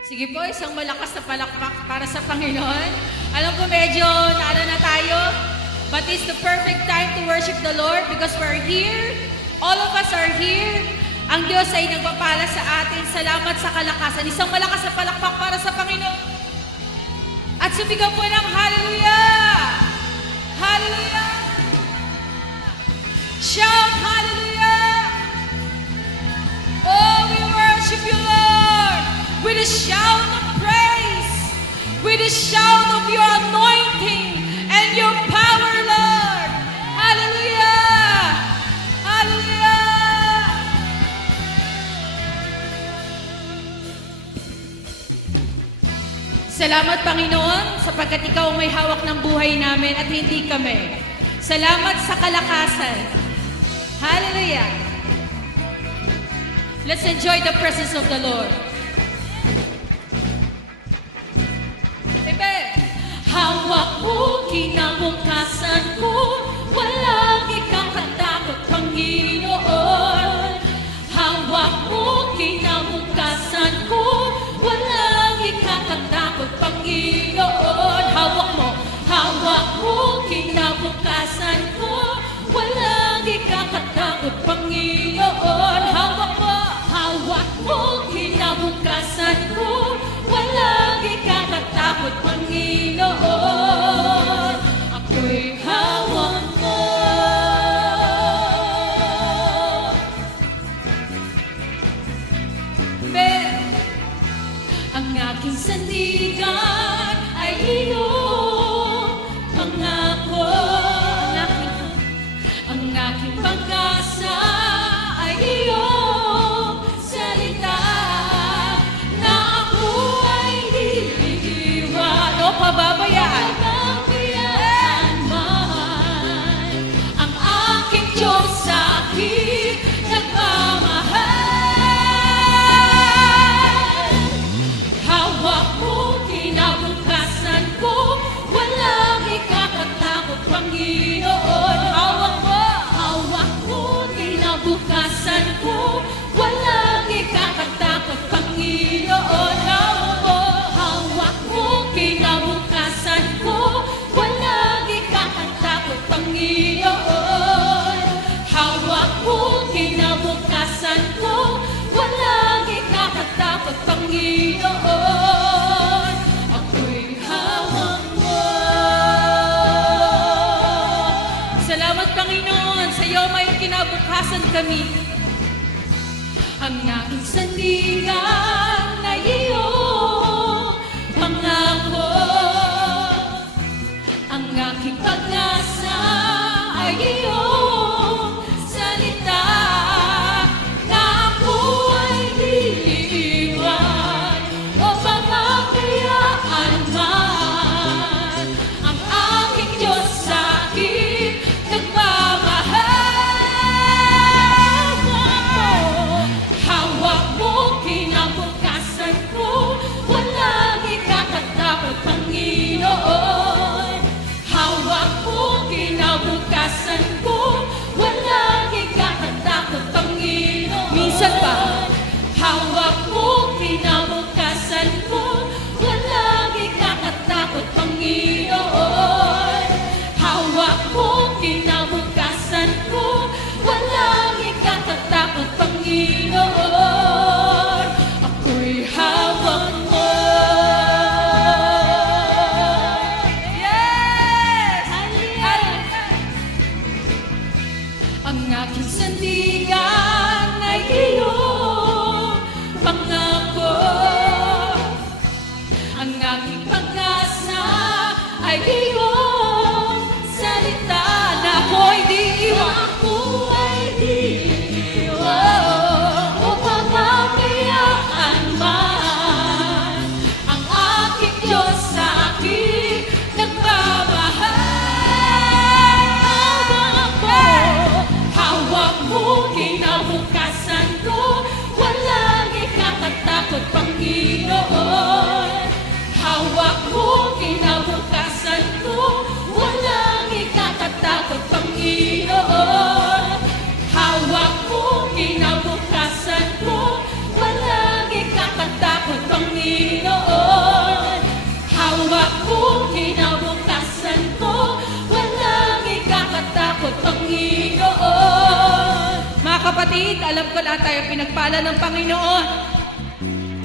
Sige po, isang malakas na palakpak para sa Panginoon. Alam ko medyo naano na tayo, but it's the perfect time to worship the Lord because we're here. All of us are here. Ang Diyos ay nagpapala sa atin. Salamat sa kalakasan. Isang malakas na palakpak para sa Panginoon. At sumigaw po ng hallelujah! Hallelujah! Shout hallelujah! Oh, we worship you, Lord, with a shout of praise, with a shout of your anointing and your power, Lord. Hallelujah! Hallelujah! Salamat, Panginoon, sapagkat ikaw ang may hawak ng buhay namin at hindi kami. Salamat sa kalakasan. Hallelujah! Let's enjoy the presence of the Lord. Amen. Hawak mo, kinabukasan ko, walang ikakatakot, Panginoon. Hawak mo, kinabukasan ko, walang ikakatakot, Panginoon. Hawak mo, kinabukasan ko, walang ikakatakot, Panginoon. Hawak mo, kinabukasan ko, walang ikakatakot, Panginoon. Ako'y hawak mo. Ang aking sandigan ay iyong pangako. Ang aking pag-asa ay iyong salita, na ako ay iiwan o pababayaan man. Ang aking Diyos sa akin nagmamahal. Hawak mo, kinabukasan ko, walang ikakatakot, Panginoon. Hawak mo, kinabukasan ko, walang ikakatakot, Panginoon. Hawak mo, kinabukasan ko, walang ikakatakot, Panginoon. Hawak mo, kinabukasan ko, walang ikakatakot, Panginoon. Ako'y hawak mo. Salamat, Panginoon, sa iyo may kinabukasan kami. Ang aking sandigan ay iyong pangako. Ang aking pag-asa ay iyong salita, na ako ay iiwan o pagkakayaan man. Ang aking Diyos sa akin nagmamahal. Hawak mo, kinabukasan ko, walang ikakatakot, Panginoon. Hawak mo, kinabukasan ko, walang ikakatakot, Panginoon. Minsan pa. Hawak mo, kinabukasan ko, walang ikakatakot, Panginoon. Hawak mo, kinabukasan ko, walang ikakatakot, Panginoon. Ako'y hawak mo. Yes! Ang aking sandigan ay iyong pangako. Ang aking pag-asa ay iyong salita, na ako'y di iwan. O pagkakayaan man. Ang aking Diyos sa akin nagmamahal. Hawak mo, kinabukasan ko, walang ikakatakot, Panginoon. Hawak mo, kinabukasan ko, walang ikakatakot, Panginoon. Hawak mo, kinabukasan ko, walang ikakatakot, Panginoon. kapatid, alam ko lahat tayo pinagpala ng Panginoon.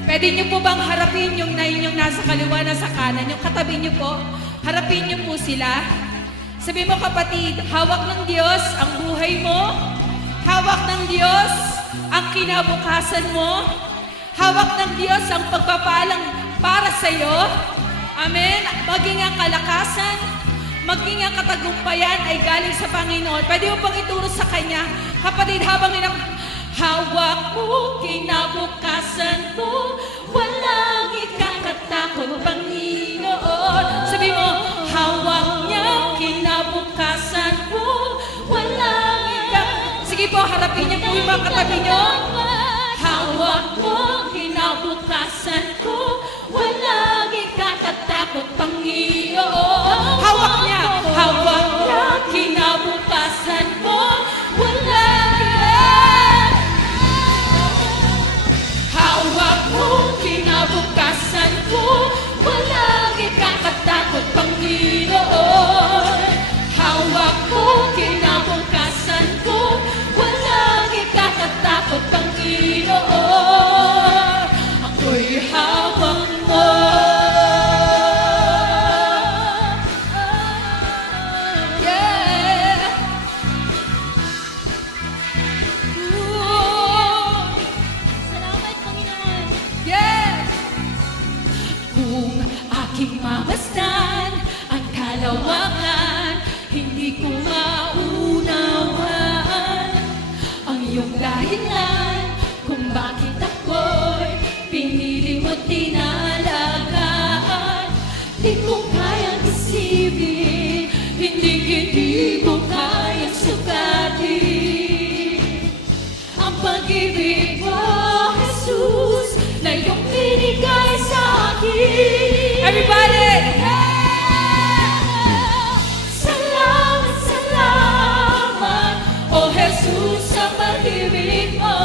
Pwede niyo po bang harapin yung na inyong nasa kaliwa, nasa kanan, yung katabi niyo po? Harapin niyo po sila. Sabi mo kapatid, hawak ng Diyos ang buhay mo. Hawak ng Diyos ang kinabukasan mo. Hawak ng Diyos ang pagpapalang para sa iyo. Amen. Maging ang kalakasan, maging ang katagumpayan ay galing sa Panginoon. Pwede mo pang ituro sa Kanya. Kapatid, habang hawak mo, kinabukasan mo, walang ikakatakot, Panginoon. Sabi mo, hawak niya, kinabukasan mo, walang ikakatakot. Sige po, harapin niyo po yung mga katabi niyo. Hawak mo, kinabukasan ko, walang ikakatakot, Panginoon. Hawak niya, kinabukasan mo, walang hawak mo, kinabukasan ko, walang ikakatakot, Panginoon. Hawak mo, kinabukasan ko, walang ikakatakot, Panginoon. Ako'y hawak mo. Yeah. Ooh. Salamat, Panginoon. Yes! Kung aking mamasdan ang kalawakan, hindi ko maunawaan ang iyong dahilan kung bakit ako'y pinili mo't tinalagaan. Di ko kayang isipin, hindi ko kayang sukatin ang pag-ibig mo, Jesus, na iyong binigay sa akin. Everybody! Salamat, salamat, oh Jesus, sa pag-ibig mo.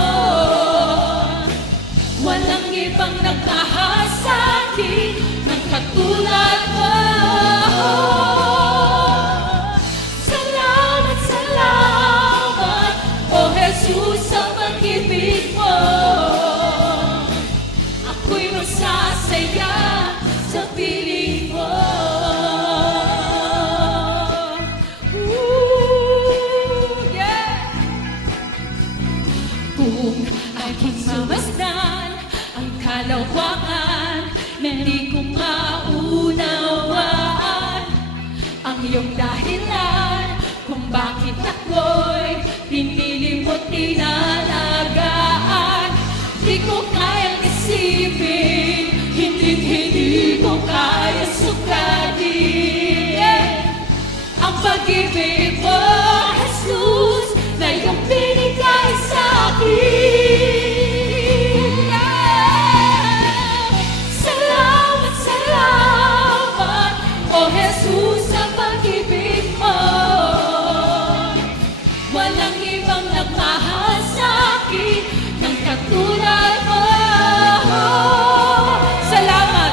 Walang ibang nagmahal sa akin ng katulad mo. Salamat, salamat, oh Jesus, sa pag-ibig mo. Ako'y masasaya sa piling mo. Ooh, yeah. Kung aking mamasdan ang kalawakan, hindi ko maunawaan ang iyong dahilan kung bakit ako'y pinili mo't tinalagaan. Di ko kayang isipin, hindi ko kayang sukatin ang pag-ibig mo, Jesus, na iyong binigay sa akin. Salamat, salamat, oh Jesus, sa pag-ibig mo. Walang ibang nagmahal sa akin ng katulad mo. Salamat,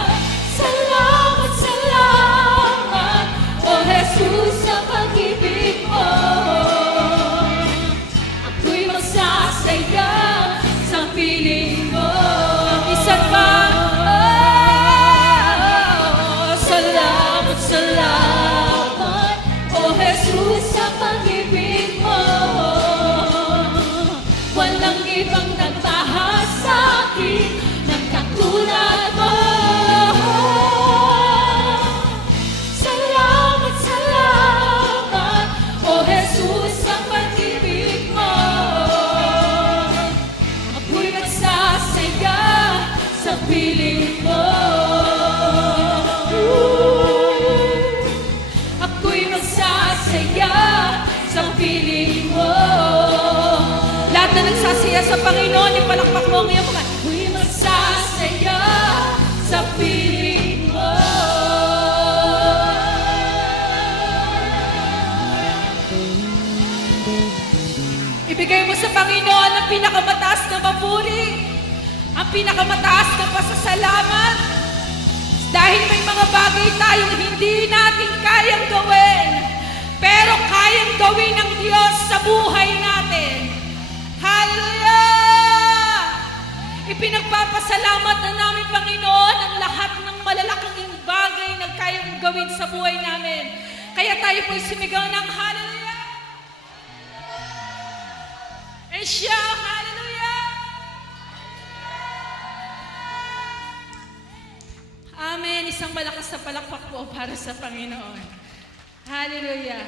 salamat, salamat, oh Jesus, sa pag-ibig mo. Ako'y masasaya sa piling mo. Isa pa, oh, salamat, salamat, oh Jesus, sa pag-ibig mo. Walang ibang nagmahal sa akin ng katulad mo. Salamat, salamat, oh Jesus, sa pag-ibig mo. Ako'y nagsasaya sa piling mo. Ako'y nagsasaya sa piling mo. Lahat na nagsasaya sa Panginoon, ipalakpak mo ang iyong mga. Ako'y magsasaya sa piling mo. Ibigay mo sa Panginoon ang pinakamataas na papuri, ang pinakamataas na pasasalamat. Dahil may mga bagay tayong hindi natin kayang gawin, pero kayang gawin ng Diyos sa buhay natin. Hallelujah! Ipinagpapasalamat na namin, Panginoon, ang lahat ng malalaking bagay na kayang gawin sa buhay namin. Kaya tayo po'y sumigaw ng hallelujah! And shout hallelujah! Amen. Isang malakas na palakpak po para sa Panginoon. Hallelujah.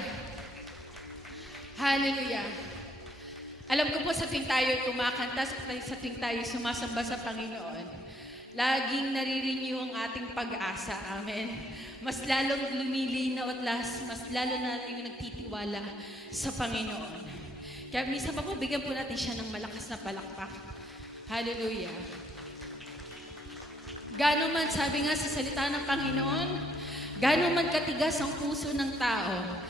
Hallelujah. Alam ko po sa tuwing tayo kumakanta, sa tuwing tayo sumasamba sa Panginoon, laging naririnig ang ating pag-asa. Amen. Mas lalong lumilinaw at mas lalo natin nagtitiwala sa Panginoon. Kaya minsan pa po, bigyan po natin siya ng malakas na palakpak. Hallelujah. Gano'n man, sabi nga sa salita ng Panginoon, gano'n man katigas ang puso ng tao,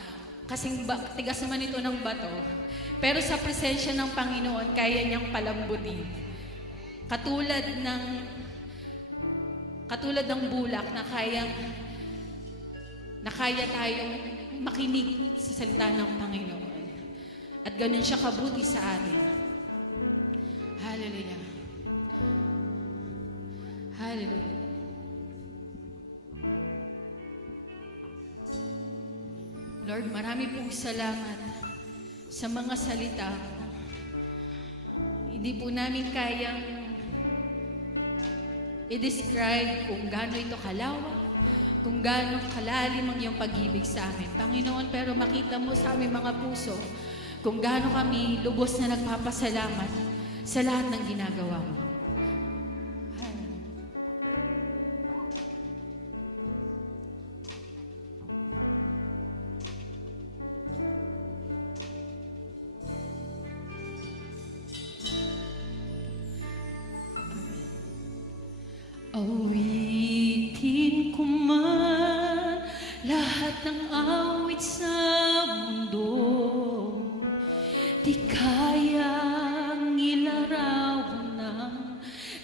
kasing tigas naman ito ng bato, pero sa presensya ng Panginoon, kaya niyang palambutin. Katulad ng bulak na kaya tayong makinig sa salita ng Panginoon. At ganun siya kabuti sa atin. Hallelujah. Hallelujah. Lord, marami pong salamat sa mga salita. Hindi po namin kayang i-describe kung gaano ito kalawak, kung gaano kalalim ang iyong pag-ibig sa amin. Panginoon, pero makita mo sa aming mga puso kung gaano kami lubos na nagpapasalamat sa lahat ng ginagawa mo. Awitin ko man lahat ng awit sa mundo, di kayang ilarawan ng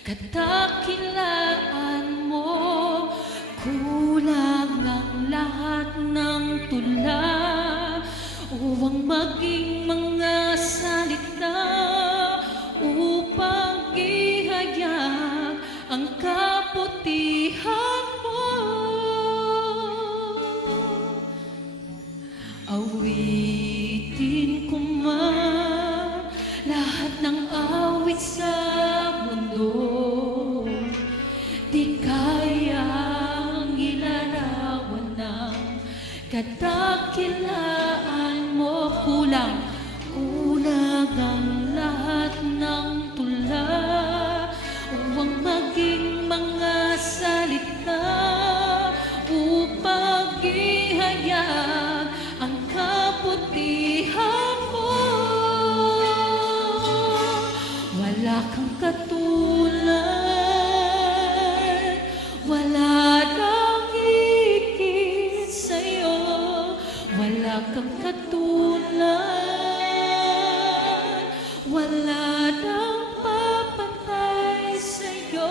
kadakilaan mo. Kulang ang lahat ng tula upang maging mga salita upang ihayag ang kabutihan mo. Awitin ko man lahat ng awit sa mundo, di kayang ilarawan ng kadakilaan mo. Kulang ang lahat ng tula upang maging mga salita upang ihayag ang kabutihan mo. Wala kang katulad, wala nang higit sa'yo. Wala kang katulad, wala nang papantay sa'yo.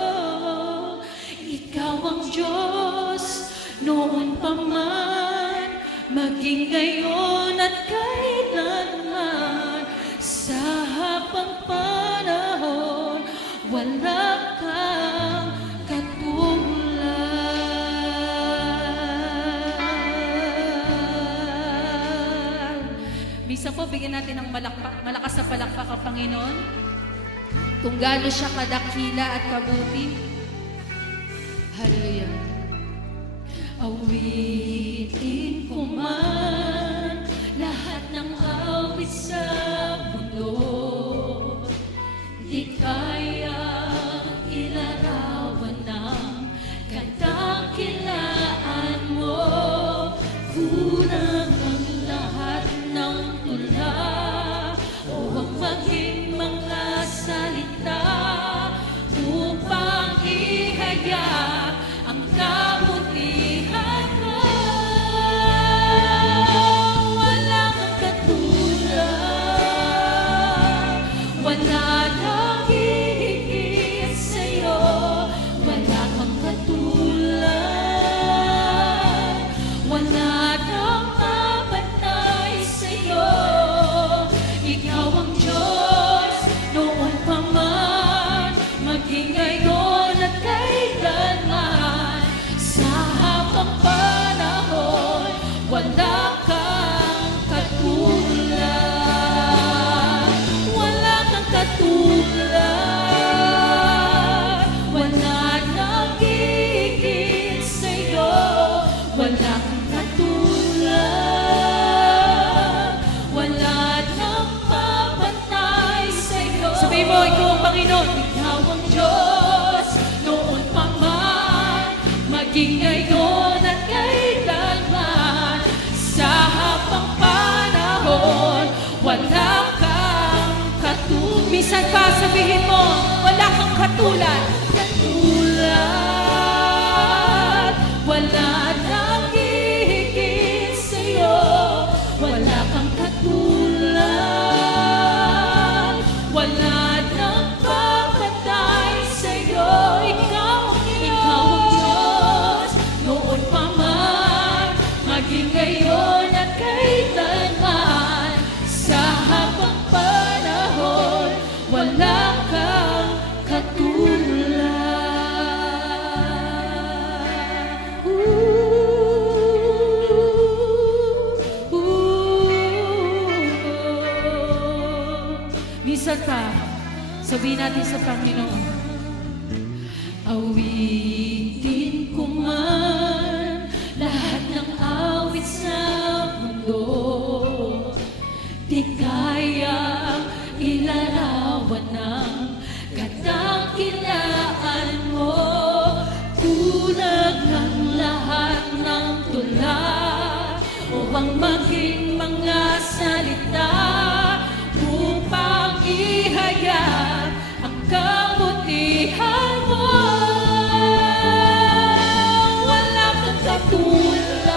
Ikaw ang Diyos noon pa man, maging ngayon at kailanman. Sa habang panahon, wala kang katulad. Bisa po, bigyan natin ng malakas na palakpak ang Panginoon. Kung gaano siya kadakila at kabuti. Hallelujah. Awitin ko man lahat ng awit sa mundo, di kayang ilarawan ng kadakilaan mo. Kulang ang lahat ng tula upang maging mga salita upang ihayag ang kabutihan mo. Wala kang katulad, maging ngayon at kailanman. Sa habang panahon, wala kang katulad. Minsan pa sabihin mo, wala kang katulad. Katulad, wala nang hihigit sa'yo. Wala kang katulad, wala nang papatay sa'yo. Ikaw ang Diyos, noon pa man, maging ngayon at kailanman. Sa habang panahon, wala kang katulad. Minsan pa, sabihin natin sa Panginoon, awitin ko man lahat ng awit sa mundo, di kayang ilarawan ng kadakilaan mo. Kulang ng lahat ng tula upang maging mga salita upang ihayag ang kabutihan mo. Wala kang katulad,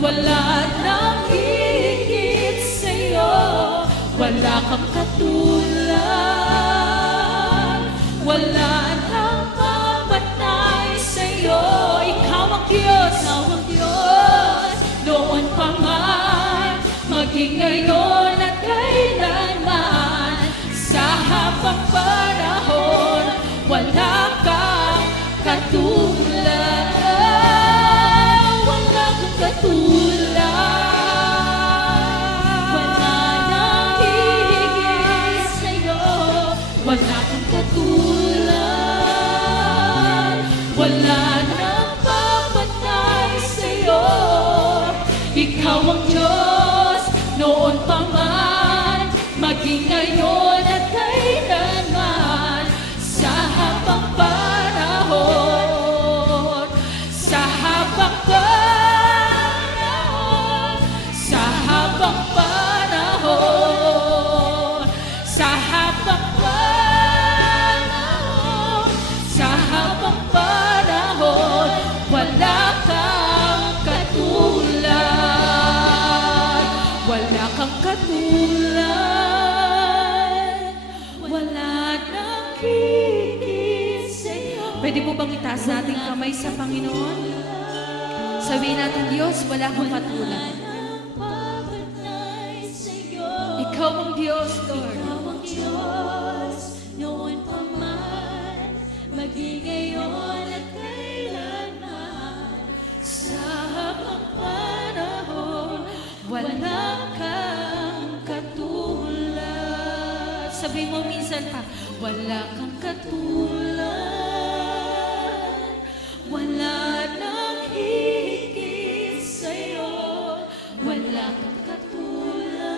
wala nang higit sa'yo. Wala kang katulad, wala nang papatay sa'yo. Ikaw ang Diyos, noon pa man, maging ngayon at kailanman. Sa habang panahon, wala kang katulad. Wala kang katulad, wala nang hihigit sa'yo. Wala kang katulad, wala nang papatay sa'yo. Ikaw ang Diyos, noon pa man, maging ngayon at kailanman. Sa habang panahon, sa habang panahon, sa habang panahon, sa habang panahon, sa habang panahon, wala kang katulad. Wala kang katulad, wala nang higit sa'yo. Pwede po bang itaas natin kamay sa Panginoon? Sabihin natin, Diyos, wala kang katulad. Ikaw ang Diyos, Lord. Ikaw ang Diyos, noon pa man, maging ngayon at kailanman. Sa habang panahon, wala kang katulad. Sabi mo minsan pa, wala kang katulad, wala nang higit sa'yo. Wala kang katulad,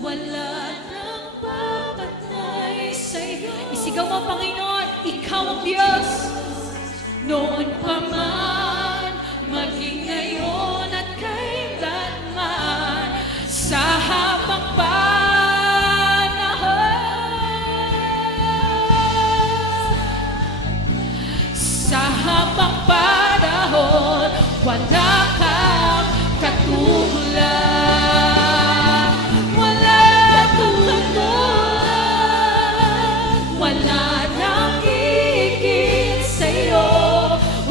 wala nang papatay sa'yo. Isigaw mo, Panginoon, ikaw ang Diyos, noon pa man, maging ngayon at kailanman. Sa habang panahon, sa habang panahon, wala kang katulad. Wala kang katulad, wala nang higit sa'yo.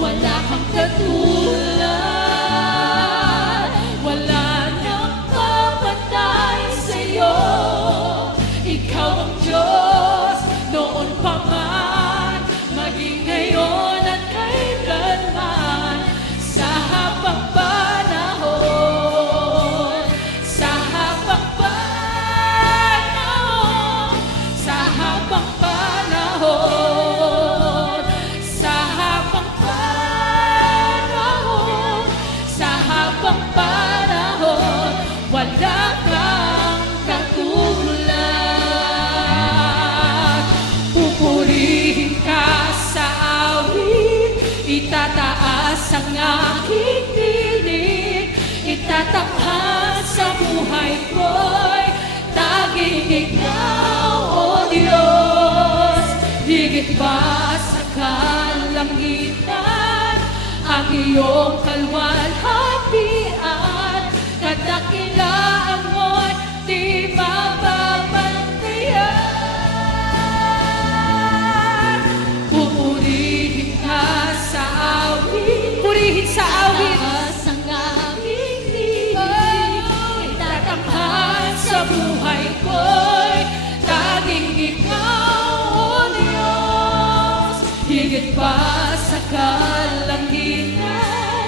Wala kang katulad, wala nang papatay sa'yo. Ikaw ang Diyos, noon pa man, maging ngayon at kailanman. Sa habang Itataas ang aking tinig, itatakhan sa buhay ko'y tanging ikaw, O Diyos. Higit pa sa kalangitan, ang iyong kalwalhatian, kadakilaan mo'y di mababantayan. Pupurihin ka sa awit, purihin sa awit, Taas ang aking tinig, itatakhan sa buhay ko'y tanging ikaw, O Diyos. Higit pa sa kalangitan,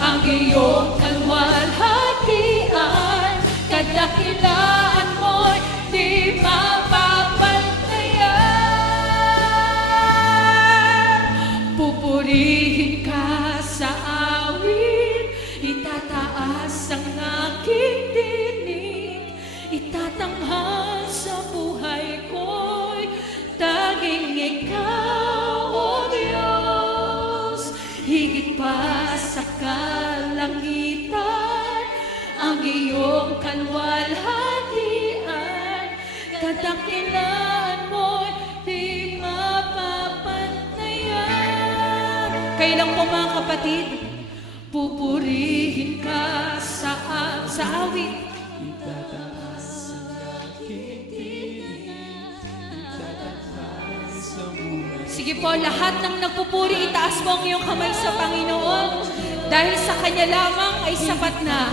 ang iyong kalwalhatian, kadakilaan mo'y di mapapantayan. Pupurihin ka sa awit, itataas ang aking tinig, itatanghal sa buhay ko'y tanging ikaw, O Diyos. Higit pa sa kalangitan, ang iyong kalwalhatian, kadakilaan mo'y di mapapantayan. Kayo lang po mga kapatid, pupurihin ka sa awit. Sige po, lahat ng nagpupuri, itaas mo ang iyong kamay sa Panginoon. Dahil sa Kanya lamang ay sapat na.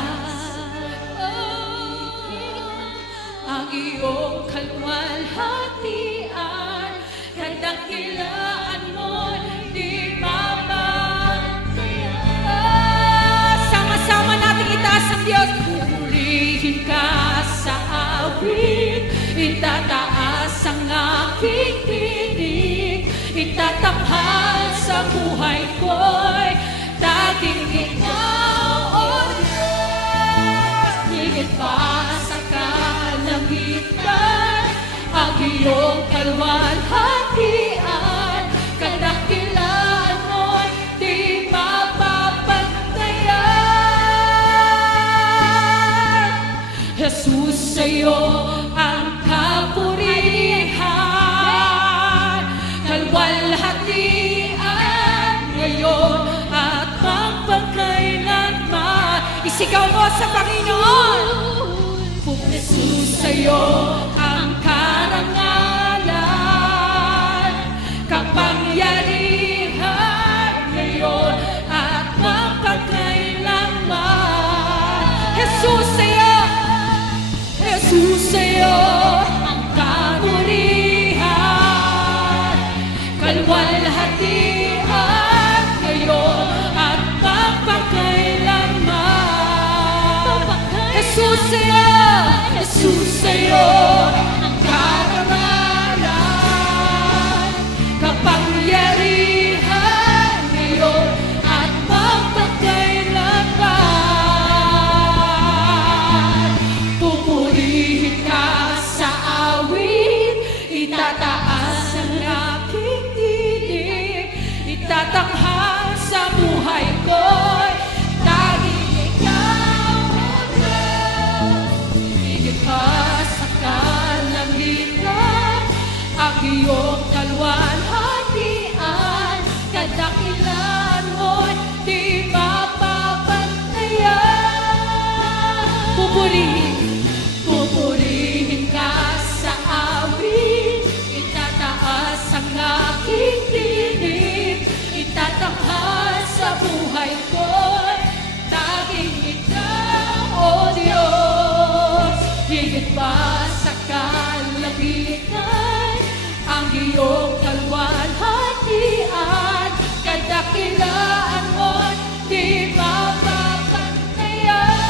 Ang iyong kalwalhatian, kadakilaan mo'y di mapapantayan. Sama-sama natin itaas ang Diyos. Pupurihin ka sa awit, itataas ang aking tinig, itatanghal sa buhay ko'y tanging ikaw, O Diyos. Higit pa sa kalangitan, ang iyong kalwalhatian, kadakilaan mo'y di mapapantayan. Jesus, sa'yo ang kapurihan, kalwalhatian ngayon at magpagkailanman. Isigaw mo sa Panginoon. Jesus, sa'yo ang karangalan, kapangyarihan ngayon at magpagkailanman. Jesus, sa'yo, Jesus, sa'yo ang kapurihan, kalwalhatian ngayon at magpagkailanman. Jesus, sa'yo, Jesus, sa'yo ang karangalan, kapangyarihan ngayon at magpagkailanman. Pupurihin ka sa awit, itataas ang aking tinig, itatanghal sa buhay ko'y tanging ikaw, O Diyos. Higit pa sa kalangitan, ang iyong kalwalhatian, kadakilaan mo'y di mapapantayan. Pupurihin ka sa awit, itataas ang aking tinig, itatanghal sa buhay ko'y tanging ikaw, O Diyos. Higit pa sa kalangitan, ang iyong kalwalhatian, kadakilaan mo'y di mapapantayan.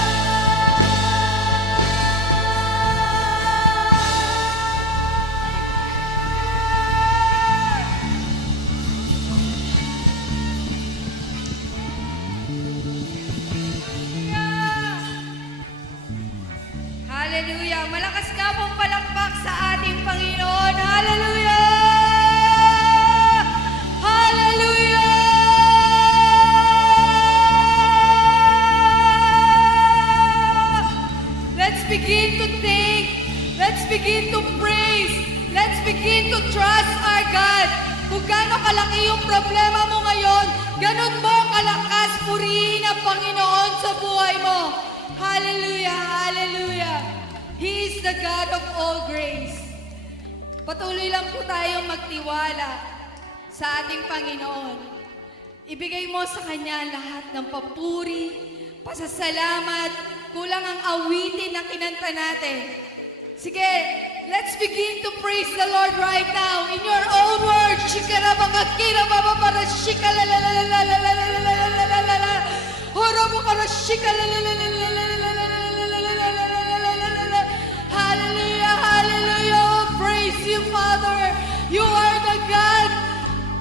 Hallelujah! Malakas ka pong palakpak sa ating Panginoon. Hallelujah! Hallelujah! to trust our God. Kung gaano kalaki yung problema mo ngayon, ganun mo kalakas purihin ang Panginoon sa buhay mo. Hallelujah, hallelujah. He is the God of all grace. Patuloy lang po tayong magtiwala sa ating Panginoon. Ibigay mo sa Kanya lahat ng papuri, pasasalamat, kulang ang awitin na kinanta natin. Sige, let's begin to praise the Lord right now in your own words. Shikarabakakira bababara shikalalalalalalalalalalalalalala. Horobakara shikalalalalalalalalalalalalalala. Hallelujah, hallelujah. Oh, praise you, Father. You are the God,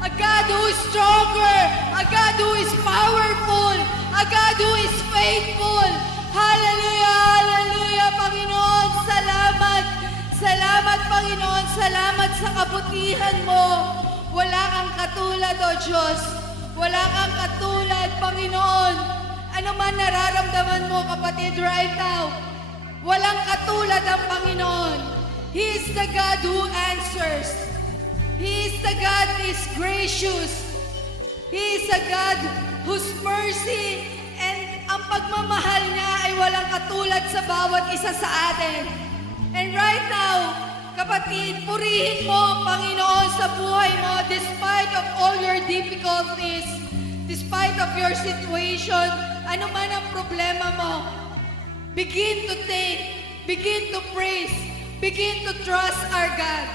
a God who is stronger, a God who is powerful, a God who is faithful. Hallelujah, hallelujah, Panginoon. Salamat. Salamat, Panginoon. Salamat sa kabutihan mo. Wala kang katulad, O Diyos. Wala kang katulad, Panginoon. Ano man nararamdaman mo, kapatid, right now, walang katulad ang Panginoon. He is the God who answers. He is the God who is gracious. He is a God whose mercy and ang pagmamahal niya ay walang katulad sa bawat isa sa atin. And right now, kapatid, purihin mo ang Panginoon sa buhay mo despite of all your difficulties, despite of your situation, ano man ang problema mo. Begin to think, begin to praise, begin to trust our God.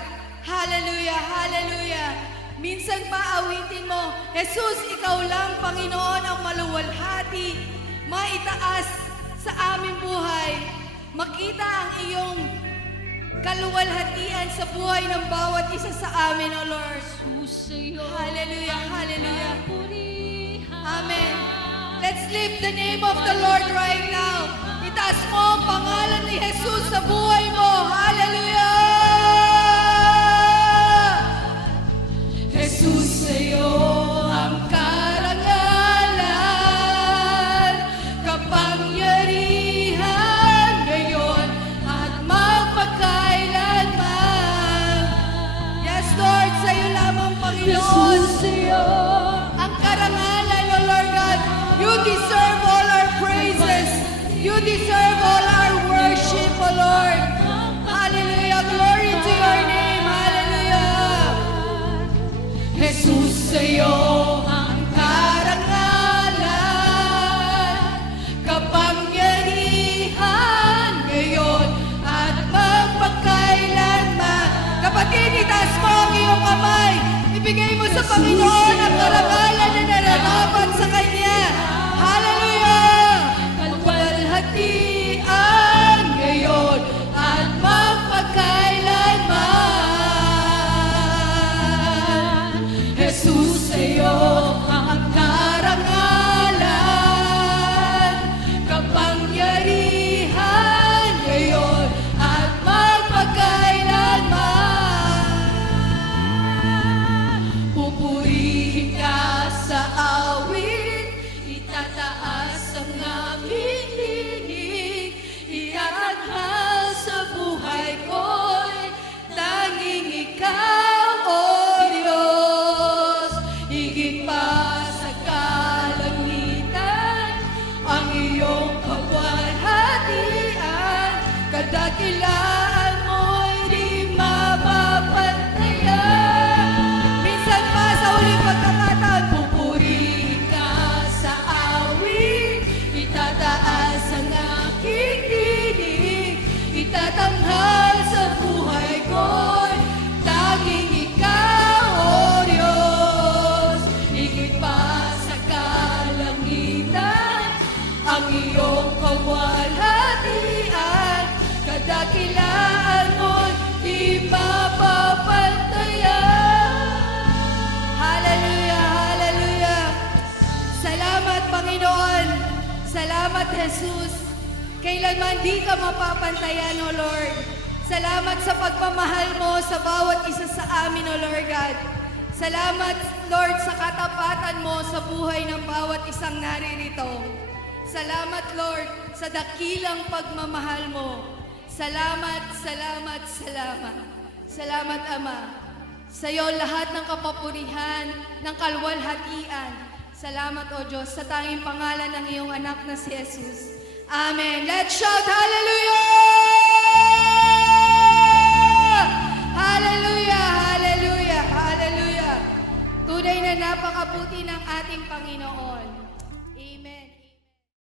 Hallelujah, hallelujah. Minsan pa awitin mo, Jesus, ikaw lang, Panginoon, ang maluwalhati, maitaas sa aming buhay. Makita ang iyong kaluwalhatian sa buhay ng bawat isa sa amin, O Lord. Hallelujah, hallelujah. Amen. Let's lift the name of the Lord right now. Itaas mo ang pangalan ni Jesus sa buhay mo. Hallelujah! Jesus, sa'yo ang karangalan, kapangyarihan ngayon at magpakailanman. Yes, Lord, sa'yo lamang, Panginoon. Ang karangalan, O Lord God, you deserve all our praises. You deserve all our worship, O Lord. Hallelujah, glory to your name. Hallelujah. Jesus, sa'yo ang karangalan, kapangyarihan ngayon at magpakailanman. Kapatid, itaas mo ang iyong kamay. Ibigay mo sa Panginoon ang karangalan na nararapat sa Kanya. Hallelujah! Magwalhatian ngayon at magpakailanman. Jesus, sa'yo ang karangalan, kapangyarihan ngayon at magpakailanman. Pupurihin ka sa awit, itataas ang aming tinig, iaanghal sa buhay ko'y tanging ikaw, O Diyos. Higit pa sa kalangitan, ang iyong kaluwalhatian, kadakilaan mo'y di mapapantayan. Minsan pa sa uling pagkakataon, pupurihin ka sa awit, itataas ang aking tinig, itatanghal sa buhay ko'y tanging ikaw, O Diyos. Higit pa sa kalangitan, ang iyong kaluwalhatian, kadakilaan mo'y di mapapantayan. Hallelujah, hallelujah. Salamat, Panginoon. Salamat, Jesus. Kailanman di ka mapapantayan, O Lord. Salamat sa pagmamahal mo sa bawat isa sa amin, O Lord God. Salamat, Lord, sa katapatan mo sa buhay ng bawat isang naririto. Salamat, Lord, sa dakilang pagmamahal mo. Salamat, salamat, salamat. Salamat, Ama. Sa iyo lahat ng kapapurihan, ng kalwalhatian. Salamat, O Diyos, sa tanging pangalan ng iyong anak na si Jesus. Amen. Let's shout hallelujah! Hallelujah! Hallelujah! Hallelujah! Tunay na napakabuti ng ating Panginoon.